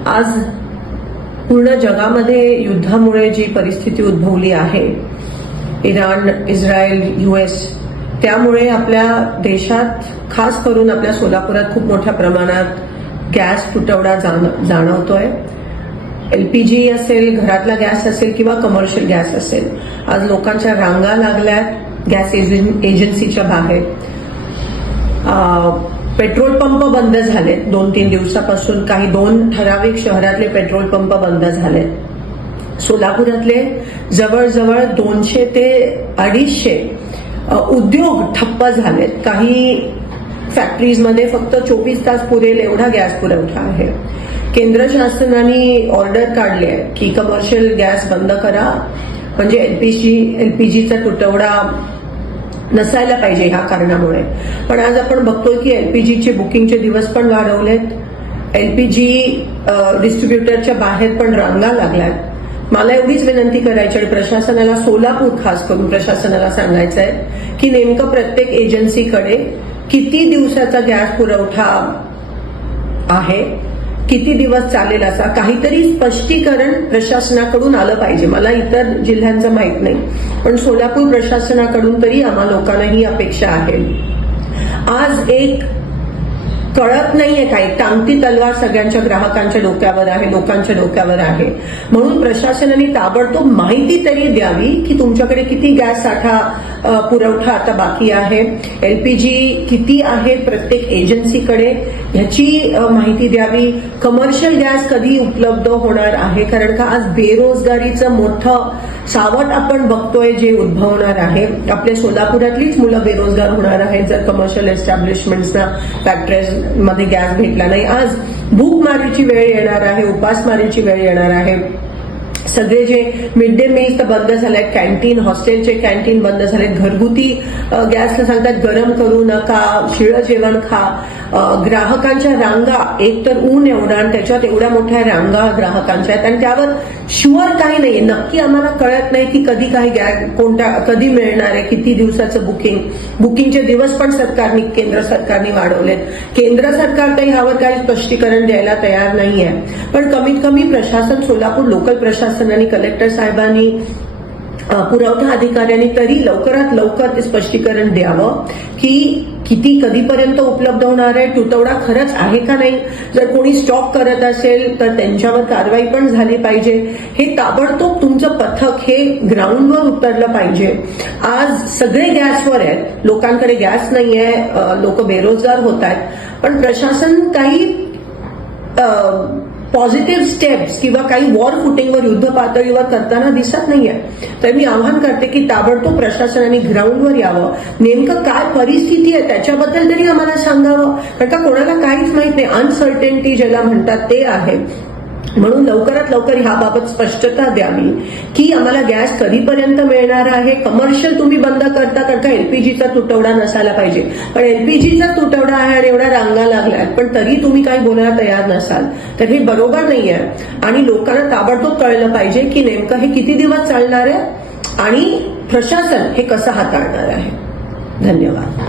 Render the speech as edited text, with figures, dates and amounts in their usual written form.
आज पूर्ण जगामध्ये युद्धामुळे जी परिस्थिती उद्भवली आहे, इराण, इस्रायल, US, त्यामुळे आपल्या देशात खास करून आपल्या सोलापुरात खूप मोठ्या प्रमाणात गॅस तुटवडा जाणवतोय. LPG असेल, घरातला गॅस असेल किंवा कमर्शियल गॅस असेल. आज लोकांच्या रांगा लागल्यात गॅस एजन्सीच्या बाहेर. पेट्रोल पंप बंद झालेत 2-3 दिवसापासून. काही 2 ठराविक शहरातले पेट्रोल पंप बंद झालेत. सोलापुरातले जवळजवळ 200 ते 250 उद्योग ठप्प झालेत. काही फॅक्टरीजमध्ये फक्त 24 तास पुरेल एवढा गॅस पुरवठा आहे. केंद्र शासनाने ऑर्डर काढली आहे की कमर्शियल गॅस बंद करा, म्हणजे LPGचा तुटवडा नसायला पाहिजे ह्या कारणामुळे. पण आज आपण बघतोय की LPGचे बुकिंगचे दिवस पण वाढवलेत. LPG डिस्ट्रीब्युटरच्या बाहेर पण रांगा लागल्यात. मला एवढीच विनंती करायची आणि प्रशासनाला, सोलापूर खास करून प्रशासनाला सांगायचं आहे की नेमकं प्रत्येक एजन्सीकडे किती दिवसाचा गॅस पुरवठा आहे, किती दिवस चालेल, असा काहीतरी स्पष्टीकरण प्रशासनाकडून आलं पाहिजे. मला इतर जिल्ह्यांचं माहित नाही, पण सोलापूर प्रशासनाकडून तरी आम्हा लोकांना ही अपेक्षा आहे. आज एक कळत नाहीये काही, टांगती तलवार सगळ्यांच्या ग्राहकांच्या डोक्यावर आहे, लोकांच्या डोक्यावर आहे. म्हणून प्रशासनाने ताबडतोब माहिती तरी द्यावी की तुमच्याकडे किती गॅस साठा पुरवठा आता बाकी आहे, LPG किती आहे प्रत्येक एजन्सीकडे, ह्याची माहिती द्यावी. कमर्शियल गॅस कधी उपलब्ध होणार आहे, कारण का आज बेरोजगारीचं मोठं सावट आपण बघतोय जे उद्भवणार आहे. आपल्या सोलापुरातलीच मुलं बेरोजगार होणार आहेत जर कमर्शियल एस्टॅब्लिशमेंट्सना, फॅक्टरीज मध्ये गॅस भेटला नाही. आज भूकमारीची वेळ येणार आहे, उपासमारीची वेळ येणार आहे. सगळे जे मिड डे मील्स तर बंद झालेत, कॅन्टीन, हॉस्टेलचे कॅन्टीन बंद झालेत. घरगुती गॅसला सांगतात गरम करू नका, शिळं जेवण खा. ग्राहकांच्या रांगा, एक तर ऊन एवढा आणि त्याच्यात एवढ्या मोठ्या रांगा ग्राहकांच्या आहेत आणि त्यावर शुअर काही नाहीये. नक्की आम्हाला कळत नाही की कधी काही कधी मिळणार आहे, किती दिवसाचं बुकिंगचे दिवस पण केंद्र सरकारने वाढवलेत. केंद्र सरकार काही ह्यावर काही स्पष्टीकरण द्यायला तयार नाहीये. पण कमीत कमी प्रशासन, सोलापूर लोकल प्रशासनाने, कलेक्टर साहेबांनी, पुरवठा अधिकाऱ्यांनी तरी लवकरात लवकर ते स्पष्टीकरण द्यावं की किती कधीपर्यंत उपलब्ध होणार आहे, तुटवडा खरंच आहे का नाही. जर कोणी स्टॉक करत असेल तर त्यांच्यावर कारवाई पण झाली पाहिजे. हे ताबडतोब तुमचं पथक हे ग्राउंडवर उतरलं पाहिजे. आज सगळे गॅसवर आहेत, लोकांकडे गॅस नाहीये, लोक बेरोजगार होत आहेत. पण प्रशासन काही पॉझिटिव्ह स्टेप्स किंवा काही वॉर फुटिंगवर, युद्ध पातळीवर करताना दिसत नाहीये. तर मी आवाहन करते की ताबडतोब प्रशासनाने ग्राउंडवर यावं. नेमकं काय परिस्थिती आहे त्याच्याबद्दल तरी आम्हाला सांगावं, कारण का कोणाला काहीच माहित नाही. अनसर्टेनिटी ज्याला म्हणतात ते आहे. म्हणून लवकरात लवकर ह्याबाबत स्पष्टता द्यावी की आम्हाला गॅस कधीपर्यंत मिळणार आहे. कमर्शियल तुम्ही बंद करता, कारण का LPGचा तुटवडा नसायला पाहिजे, पण LPGचा तुटवडा आहे आणि एवढ्या रांगा लागल्यात, पण तरी तुम्ही काही बोलायला तयार नसाल तर हे बरोबर नाहीये. आणि लोकांना ताबडतोब कळलं पाहिजे की नेमकं हे किती दिवस चालणार आहे आणि प्रशासन हे कसं हाताळणार आहे. धन्यवाद.